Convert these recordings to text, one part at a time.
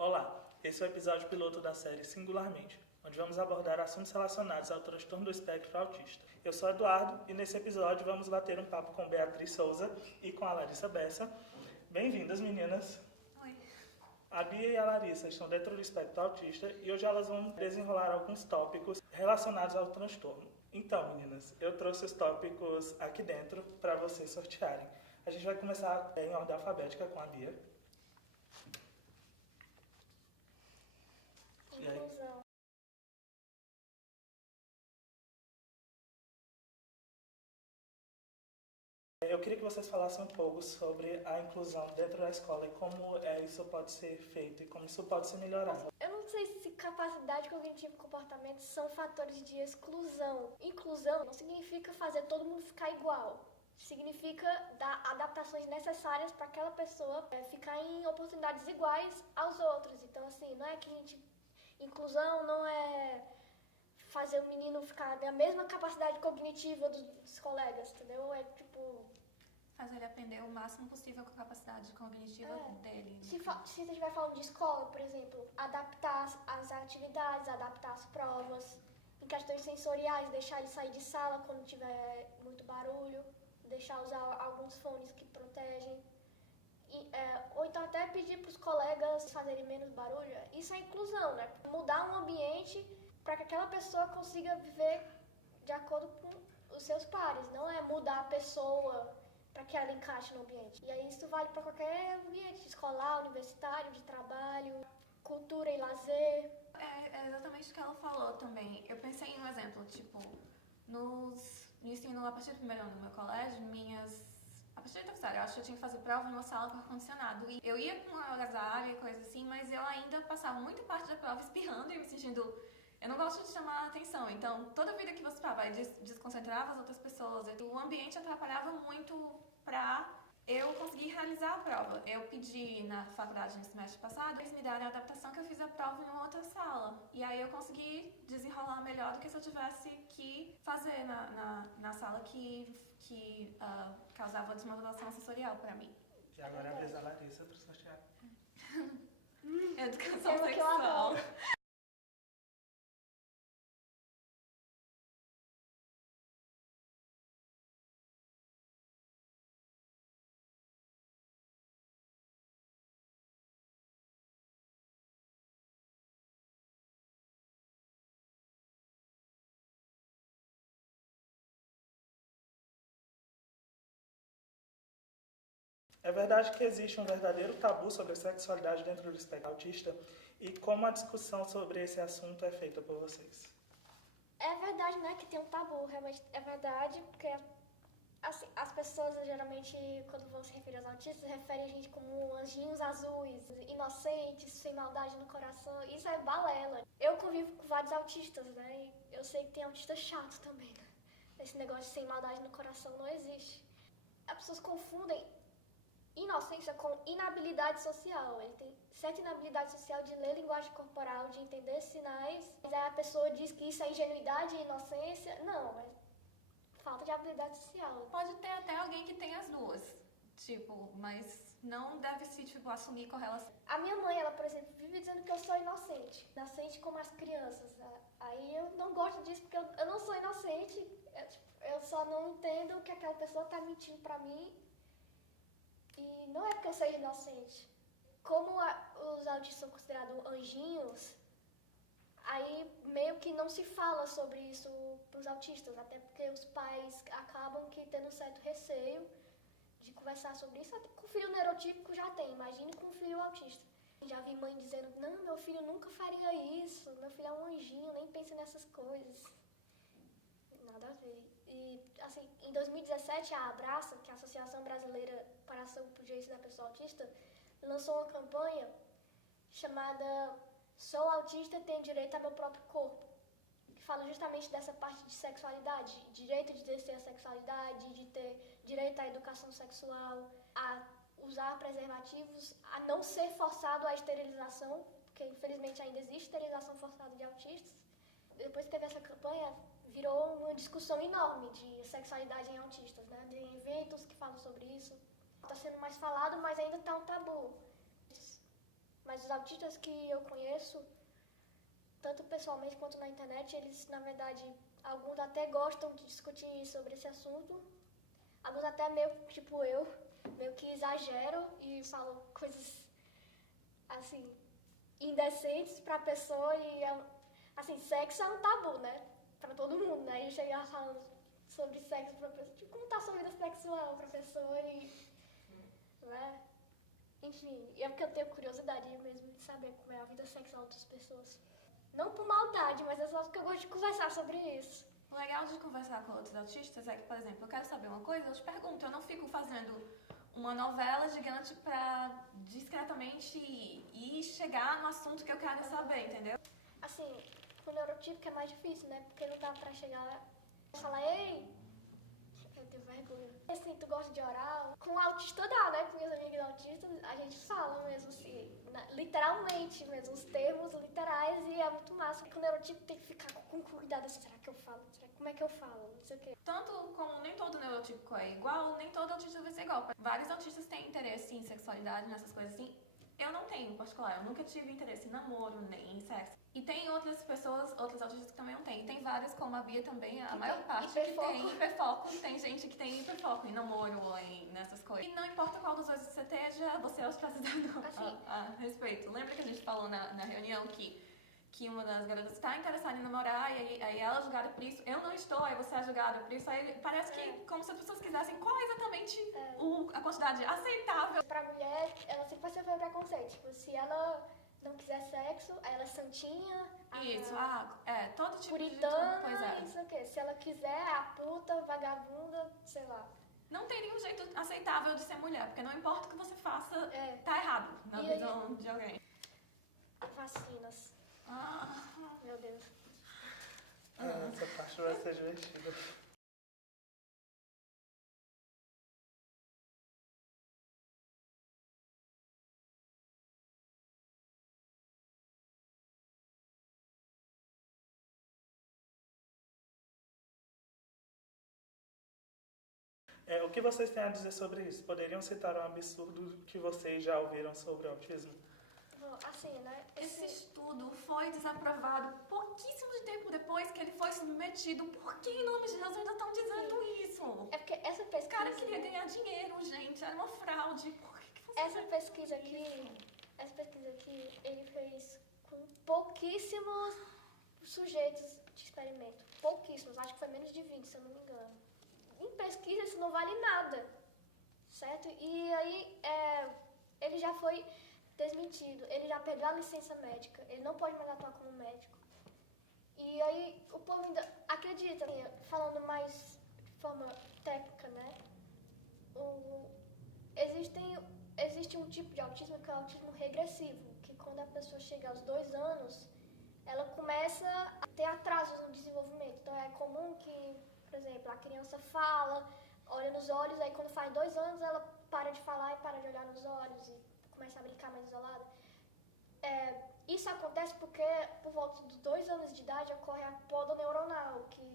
Olá, esse é o episódio piloto da série Singularmente, onde vamos abordar assuntos relacionados ao transtorno do espectro autista. Eu sou Eduardo e nesse episódio vamos bater um papo com Beatriz Souza e com a Larissa Bessa. Bem-vindas, meninas! Oi! A Bia e a Larissa estão dentro do espectro autista e hoje elas vão desenrolar alguns tópicos relacionados ao transtorno. Então, meninas, eu trouxe os tópicos aqui dentro para vocês sortearem. A gente vai começar em ordem alfabética com a Bia. Inclusão. Eu queria que vocês falassem um pouco sobre a inclusão dentro da escola e como isso pode ser feito e como isso pode ser melhorado. Eu não sei se capacidade cognitiva e comportamento são fatores de exclusão. Inclusão não significa fazer todo mundo ficar igual. Significa dar adaptações necessárias para aquela pessoa ficar em oportunidades iguais aos outros. Então, assim, não é que a gente... Inclusão não é fazer o menino ficar na mesma capacidade cognitiva dos colegas, entendeu? É tipo... Fazer ele aprender o máximo possível com a capacidade cognitiva dele. Se você estiver falando de escola, por exemplo, adaptar as atividades, adaptar as provas, em questões sensoriais, deixar ele sair de sala quando tiver muito barulho, deixar usar alguns fones que protegem. Ou então até pedir para os colegas fazerem menos barulho. Isso é inclusão, né? Mudar um ambiente para que aquela pessoa consiga viver de acordo com os seus pares. Não é mudar a pessoa para que ela encaixe no ambiente. E aí isso vale para qualquer ambiente, escolar, universitário, de trabalho, cultura e lazer. É exatamente o que ela falou também. Eu pensei em um exemplo, tipo, no ensino, a partir do primeiro ano do meu colégio, a partir da terceira, eu acho que eu tinha que fazer prova numa sala com ar-condicionado. E eu ia com uma agasalho e coisa assim, mas eu ainda passava muita parte da prova espirrando e me sentindo... Eu não gosto de chamar a atenção, então toda vida que você estava desconcentrava as outras pessoas. O ambiente atrapalhava muito pra eu conseguir realizar a prova. Eu pedi na faculdade no semestre passado, eles me deram a adaptação que eu fiz a prova em uma outra sala. E aí eu consegui desenrolar melhor do que se eu tivesse que fazer na sala que causava desmodulação sensorial pra mim. E agora é a vez da Larissa para sortear. Educação sexual. É verdade que existe um verdadeiro tabu sobre a sexualidade dentro do espectro autista e como a discussão sobre esse assunto é feita por vocês? É verdade, né, que tem um tabu, realmente é verdade, porque assim, as pessoas geralmente, quando vão se referir aos autistas, referem a gente como anjinhos azuis, inocentes, sem maldade no coração. Isso é balela. Eu convivo com vários autistas, né, e eu sei que tem autista chato também, né? Esse negócio de sem maldade no coração não existe. As pessoas confundem inocência com inabilidade social. Ele tem certa inabilidade social de ler linguagem corporal, de entender sinais. Mas aí a pessoa diz que isso é ingenuidade e inocência. Não, é falta de habilidade social. Pode ter até alguém que tem as duas, tipo, mas não deve se, tipo, assumir correlação. A minha mãe, ela, por exemplo, vive dizendo que eu sou inocente. Inocente como as crianças. Aí eu não gosto disso porque eu não sou inocente. Eu só não entendo que aquela pessoa tá mentindo pra mim. E não é porque eu seja inocente. Como os autistas são considerados anjinhos, aí meio que não se fala sobre isso pros autistas, até porque os pais acabam que tendo um certo receio de conversar sobre isso. Até com o filho neurotípico já tem, imagine com o filho autista. Já vi mãe dizendo, não, meu filho nunca faria isso, meu filho é um anjinho, nem pensa nessas coisas. Nada a ver. E, assim, em 2017, a Abraça, que é a Associação Brasileira para a Saúde e Direitos da Pessoa Autista, lançou uma campanha chamada Sou Autista, Tenho Direito ao Meu Próprio Corpo, que fala justamente dessa parte de sexualidade, direito de exercer a sexualidade, de ter direito à educação sexual, a usar preservativos, a não ser forçado à esterilização, porque infelizmente ainda existe esterilização forçada de autistas. Depois que teve essa campanha, virou uma discussão enorme de sexualidade em autistas, né? Tem eventos que falam sobre isso. Está sendo mais falado, mas ainda está um tabu. Mas os autistas que eu conheço, tanto pessoalmente quanto na internet, eles, na verdade, alguns até gostam de discutir sobre esse assunto. Alguns até meio, tipo eu, meio que exageram e falam coisas, assim, indecentes pra pessoa e, assim, sexo é um tabu, né? Pra todo mundo, né? E chegar falando sobre sexo pra pessoa, tipo, como tá sua vida sexual pra pessoa e, né? Enfim, é porque eu tenho curiosidade mesmo de saber como é a vida sexual das pessoas. Não por maldade, mas é só porque eu gosto de conversar sobre isso. O legal de conversar com outros autistas é que, por exemplo, eu quero saber uma coisa, eu te pergunto, eu não fico fazendo uma novela gigante pra discretamente ir chegar no assunto que eu quero saber, entendeu? Assim, com o neurotípico é mais difícil, né? Porque não dá pra chegar lá e falar, ei, eu tenho vergonha. Assim, tu gosta de oral? Com o autista dá, né? Com meus amigos autistas, a gente fala mesmo assim, literalmente mesmo, os termos literais e é muito massa. Com o neurotípico tem que ficar com cuidado, assim, será que eu falo? Como é que eu falo? Não sei o quê. Tanto como nem todo neurotípico é igual, nem todo autista vai ser igual. Vários autistas têm interesse em sexualidade, nessas coisas assim. Eu não tenho, em particular. Eu nunca tive interesse em namoro, nem em sexo. E tem outras pessoas, outros autistas que também não têm. Tem vários, como a Bia também, a maior parte que tem hiperfoco. Tem gente que tem hiperfoco em namoro ou nessas coisas. E não importa qual dos dois você esteja, você é ostracizado a respeito. Lembra que a gente falou na reunião que uma das garotas está interessada em namorar e aí ela é julgada por isso, eu não estou, aí você é julgada por isso, aí parece que como se as pessoas quisessem qual é exatamente a quantidade aceitável. Pra mulher, ela sempre vai sofrer preconceito, tipo, se ela não quiser sexo, aí ela é santinha, isso, todo tipo puritana, de pois é. Isso aqui. Se ela quiser, a puta, vagabunda, sei lá. Não tem nenhum jeito aceitável de ser mulher, porque não importa o que você faça, tá errado na visão de alguém. Vacinas. Meu Deus. Essa parte vai ser divertida. O que vocês têm a dizer sobre isso? Poderiam citar um absurdo que vocês já ouviram sobre o autismo? Assim, né? Esse estudo foi desaprovado pouquíssimo de tempo depois que ele foi submetido. Por que, em nome de Deus, ainda estão dizendo isso? É porque essa pesquisa... O cara queria ganhar dinheiro, gente. Era uma fraude. Por que você... Essa pesquisa aqui, ele fez com pouquíssimos sujeitos de experimento. Pouquíssimos. Acho que foi menos de 20, se eu não me engano. Em pesquisa, isso não vale nada. Certo? E aí, ele já foi... desmentido, ele já perdeu a licença médica, ele não pode mais atuar como médico. E aí o povo ainda acredita, falando mais de forma técnica, né? Existe um tipo de autismo que é o autismo regressivo, que quando a pessoa chega aos 2 anos, ela começa a ter atrasos no desenvolvimento. Então é comum que, por exemplo, a criança fala, olha nos olhos, aí quando faz 2 anos ela para de falar e para de olhar nos olhos e começa a brincar mais isolada. Isso acontece porque por volta dos 2 anos de idade ocorre a poda neuronal, que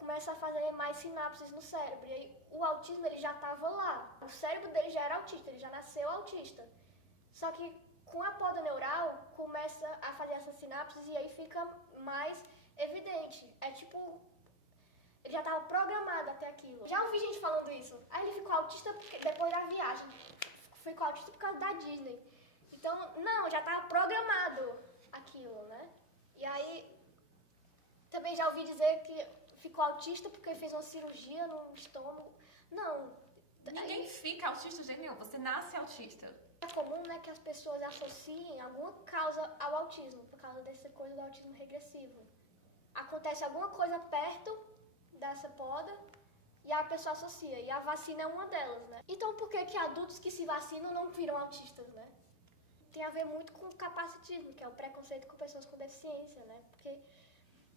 começa a fazer mais sinapses no cérebro. E aí o autismo ele já estava lá. O cérebro dele já era autista, ele já nasceu autista. Só que com a poda neural começa a fazer essas sinapses e aí fica mais evidente. É tipo... Ele já estava programado até aquilo. Já ouvi gente falando isso. Aí ele ficou autista depois da viagem. Ficou autista por causa da Disney. Então, não, já estava programado aquilo, né? E aí, também já ouvi dizer que ficou autista porque fez uma cirurgia no estômago. Não. Ninguém fica autista de jeito nenhum, você nasce autista. É comum, né, que as pessoas associem alguma causa ao autismo, por causa dessa coisa do autismo regressivo. Acontece alguma coisa perto dessa poda, e a pessoa associa, e a vacina é uma delas, né? Então por que adultos que se vacinam não viram autistas, né? Tem a ver muito com o capacitismo, que é o preconceito com pessoas com deficiência, né? Porque...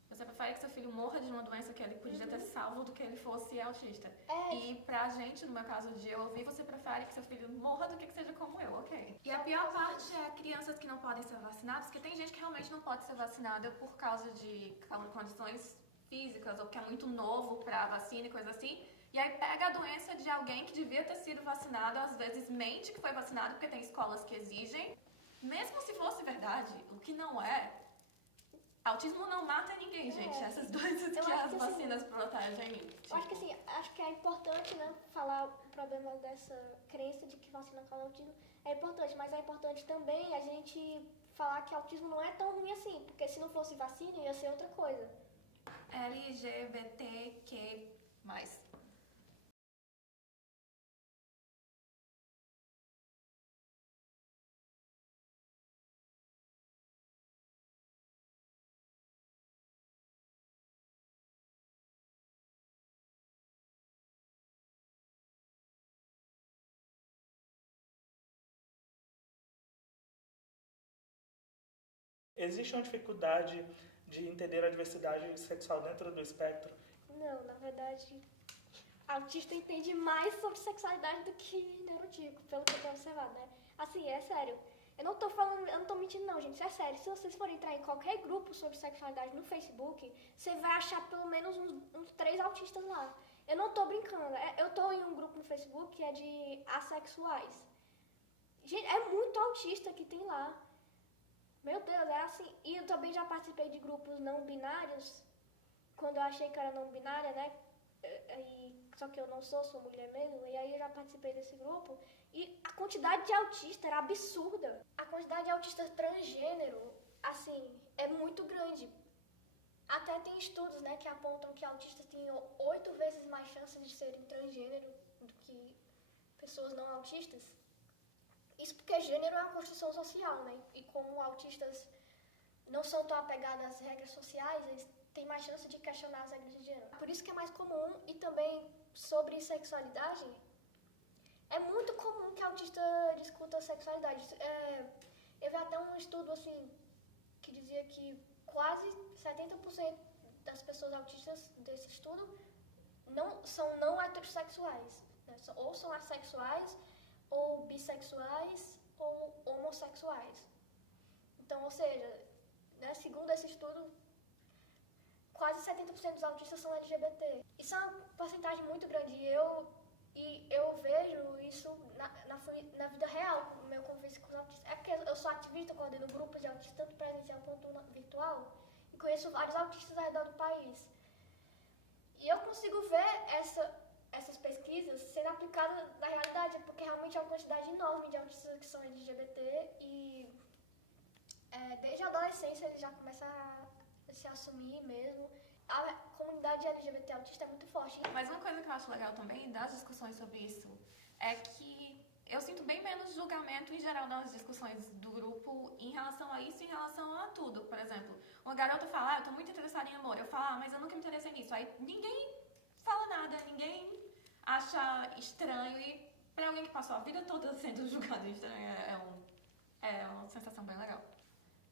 Você prefere que seu filho morra de uma doença que ele podia ter salvo do que ele fosse autista. E pra gente, no meu caso de eu ouvir, você prefere que seu filho morra do que seja como eu, ok. E a pior parte é crianças que não podem ser vacinadas, porque tem gente que realmente não pode ser vacinada por causa de condições físicas ou que é muito novo pra vacina e coisa assim. E E aí pega a doença de alguém que devia ter sido vacinado, às vezes mente que foi vacinado, porque tem escolas que exigem. Mesmo se fosse verdade, o que não é, autismo não mata ninguém, gente. Essas doenças que as vacinas protegem. Eu acho que assim, acho que é importante, né, falar o problema dessa crença de que vacina causa autismo. É importante, mas é importante também a gente falar que autismo não é tão ruim assim, porque se não fosse vacina ia ser outra coisa. LGBTQ+. Existe uma dificuldade de entender a diversidade sexual dentro do espectro? Não, na verdade, autista entende mais sobre sexualidade do que neurotípico, pelo que eu tenho observado, né? Assim, é sério. Eu não tô mentindo não, gente, isso é sério. Se vocês forem entrar em qualquer grupo sobre sexualidade no Facebook, você vai achar pelo menos uns 3 autistas lá. Eu não tô brincando, eu tô em um grupo no Facebook que é de assexuais. Gente, é muito autista que tem lá. Meu Deus, é assim. E eu também já participei de grupos não binários, quando eu achei que era não binária, né? Só que eu não sou mulher mesmo, e aí eu já participei desse grupo, e a quantidade de autista era absurda. A quantidade de autistas transgênero, assim, é muito grande. Até tem estudos, né, que apontam que autistas têm 8 vezes mais chances de serem transgênero do que pessoas não autistas. Isso porque gênero é uma construção social, né? E como autistas não são tão apegados às regras sociais, eles têm mais chance de questionar as regras de gênero. Por isso que é mais comum. E também sobre sexualidade, é muito comum que autista discuta sexualidade. Eu vi até um estudo assim que dizia que quase 70% das pessoas autistas desse estudo são não heterossexuais, né? Ou são assexuais, ou bissexuais, ou homossexuais. Então, ou seja, né, segundo esse estudo, quase 70% dos autistas são LGBT. Isso é uma porcentagem muito grande. E eu vejo isso na vida real, no meu convívio com os autistas. É porque eu sou ativista, coordeno grupos de autistas, tanto presencial quanto virtual, e conheço vários autistas ao redor do país. E eu consigo ver essas pesquisas sendo aplicadas na realidade, porque realmente é uma quantidade enorme de autistas que são LGBT e desde a adolescência eles já começam a se assumir mesmo. A comunidade LGBT autista é muito forte. Mas uma coisa que eu acho legal também das discussões sobre isso é que eu sinto bem menos julgamento em geral nas discussões do grupo em relação a isso, em relação a tudo. Por exemplo, uma garota fala, eu tô muito interessada em amor. Eu falo, mas eu nunca me interessei nisso. Aí ninguém fala nada, ninguém acha estranho. E pra alguém que passou a vida toda sendo julgado estranho, é uma sensação bem legal.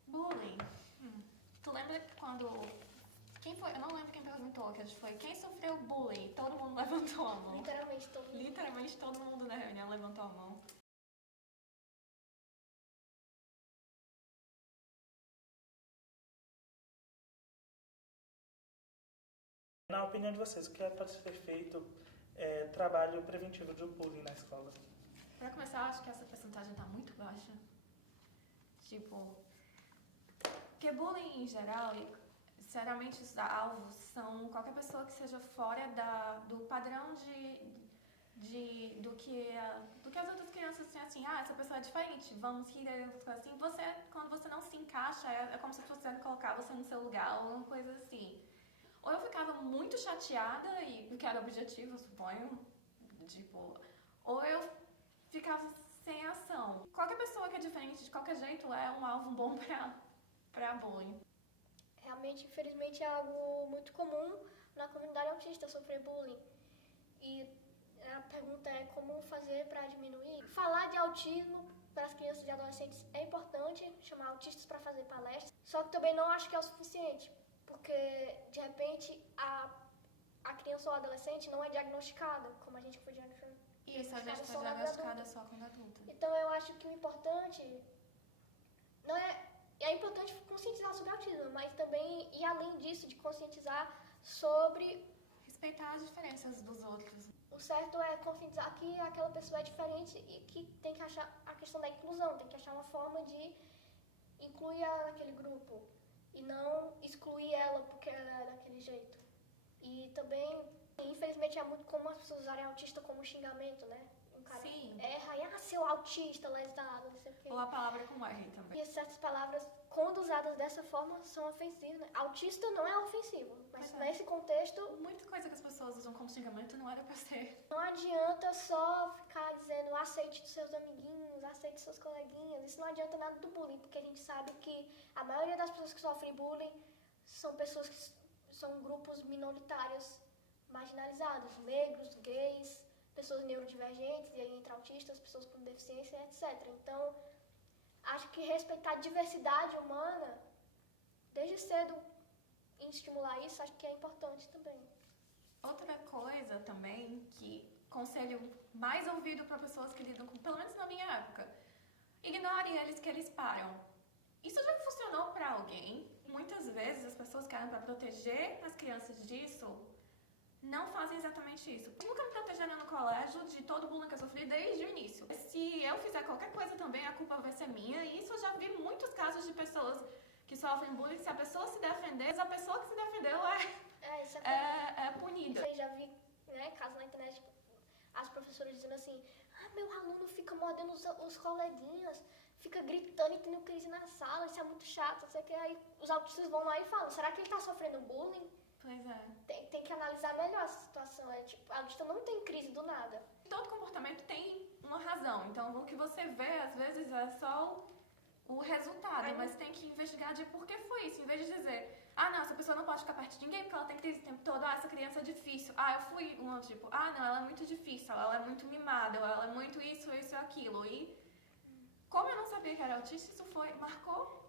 Bullying. Tu lembra quando... Quem foi? Eu não lembro quem perguntou, que foi quem sofreu bullying? Todo mundo levantou a mão. Literalmente todo mundo. Literalmente todo mundo na reunião levantou a mão. Na opinião de vocês, o que é para ser feito trabalho preventivo de bullying na escola? Pra começar, eu acho que essa porcentagem tá muito baixa. Tipo, porque bullying em geral, e sinceramente os alvos são qualquer pessoa que seja fora do padrão do que as outras crianças têm, assim, essa pessoa é diferente, vamos rir, assim. Quando você não se encaixa, é como se fosse colocar você no seu lugar, ou alguma coisa assim. Ou eu ficava muito chateada, porque era objetivo, eu suponho, tipo, ou eu ficava sem ação. Qualquer pessoa que é diferente de qualquer jeito é um alvo bom pra bullying. Realmente, infelizmente, é algo muito comum na comunidade autista sofrer bullying. E a pergunta é como fazer para diminuir. Falar de autismo para as crianças e adolescentes é importante, chamar autistas para fazer palestras, só que também não acho que é o suficiente, porque de repente a criança ou adolescente não é diagnosticada, como a gente foi diagnosticada. Isso, a gente foi diagnosticada só quando adulta. Então eu acho que o importante não é... É importante conscientizar sobre autismo, mas também ir além disso, de conscientizar sobre respeitar as diferenças dos outros. O certo é conscientizar que aquela pessoa é diferente e que tem que achar a questão da inclusão, tem que achar uma forma de incluir ela naquele grupo e não excluir ela porque ela é daquele jeito. E também, infelizmente, é muito comum as pessoas usarem autista como xingamento, né? Um cara Sim. erra e, seu autista, lesado, não sei o quê. Ou a palavra com R também. E certas palavras, quando usadas dessa forma, são ofensivas, né? Autista não é ofensivo, mas Pois é. nesse contexto, Muita coisa que as pessoas usam como xingamento não era pra ser. não adianta só ficar dizendo aceite dos seus amiguinhos, aceite dos seus coleguinhas. Isso não adianta nada do bullying, porque a gente sabe que a maioria das pessoas que sofrem bullying são pessoas que são grupos minoritários marginalizados, negros, gays, pessoas neurodivergentes, e aí entra autistas, pessoas com deficiência, etc. Então, acho que respeitar a diversidade humana, desde cedo, em estimular isso, acho que é importante também. Outra coisa também, que conselho mais ouvido para pessoas que lidam com, pelo menos na minha época, ignore eles que eles param. Isso já funcionou para alguém. Muitas vezes as pessoas querem para proteger as crianças disso, não fazem exatamente isso. Nunca me protegeram no colégio de todo o bullying que eu sofri desde o início. Se eu fizer qualquer coisa também, a culpa vai ser minha. E isso eu já vi muitos casos de pessoas que sofrem bullying. Se a pessoa se defender, a pessoa que se defendeu Isso é punida. Eu já vi, né, casos na internet, as professoras dizendo assim, meu aluno fica mordendo os coleguinhas, fica gritando e tendo crise na sala, isso é muito chato, não sei o que. Aí os autistas vão lá e falam, será que ele tá sofrendo bullying? Pois é. Tem que analisar melhor essa situação. Tipo, a autista não tem crise do nada. Todo comportamento tem uma razão. Então, o que você vê, às vezes, é só o resultado. Mas tem que investigar de por que foi isso. Em vez de dizer, não, essa pessoa não pode ficar perto de ninguém porque ela tem crise o tempo todo. Essa criança é difícil. Eu fui uma, tipo, não, ela é muito difícil. Ela é muito mimada. Ou ela é muito isso e aquilo. E como eu não sabia que era autista, isso marcou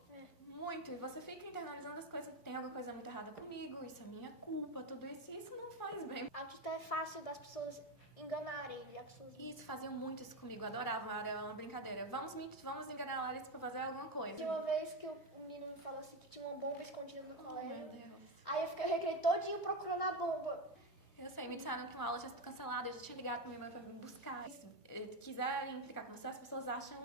muito. E você fica internalizando as coisas. Tem alguma coisa muito errada comigo, isso é minha culpa, tudo isso. E isso não faz bem. Autista é fácil das pessoas enganarem. Isso, faziam muito isso comigo. Adoravam, era uma brincadeira. Vamos enganar a Larissa pra fazer alguma coisa. De uma vez que o menino me falou assim que tinha uma bomba escondida no colégio. Meu Deus. Aí eu fiquei o recreio todinho procurando a bomba. Eu sei, me disseram que uma aula tinha sido cancelada, eu já tinha ligado pra minha mãe pra me buscar. Se quiserem implicar com você, as pessoas acham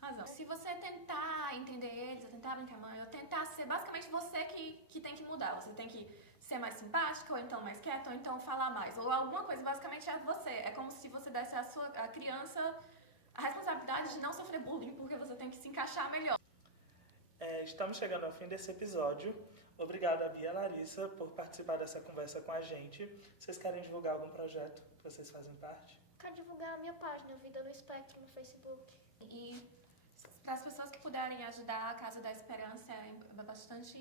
razão. Se você tentar entender eles, ou tentar brincar mais, ou tentar ser basicamente você que tem que mudar. Você tem que ser mais simpática, ou então mais quieta, ou então falar mais. Ou alguma coisa, basicamente é você. É como se você desse a criança a responsabilidade de não sofrer bullying, porque você tem que se encaixar melhor. Estamos chegando ao fim desse episódio. Obrigado a Bia e a Larissa por participar dessa conversa com a gente. Vocês querem divulgar algum projeto que vocês fazem parte? Quero divulgar a minha página, Vida no Espectro, no Facebook. E para as pessoas que puderem ajudar, a Casa da Esperança é bastante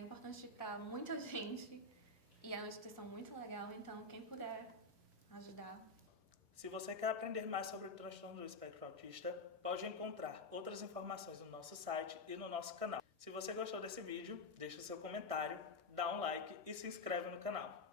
importante para muita gente. E é uma instituição muito legal, então quem puder ajudar. Se você quer aprender mais sobre o transtorno do espectro autista, pode encontrar outras informações no nosso site e no nosso canal. Se você gostou desse vídeo, deixe o seu comentário, dá um like e se inscreve no canal.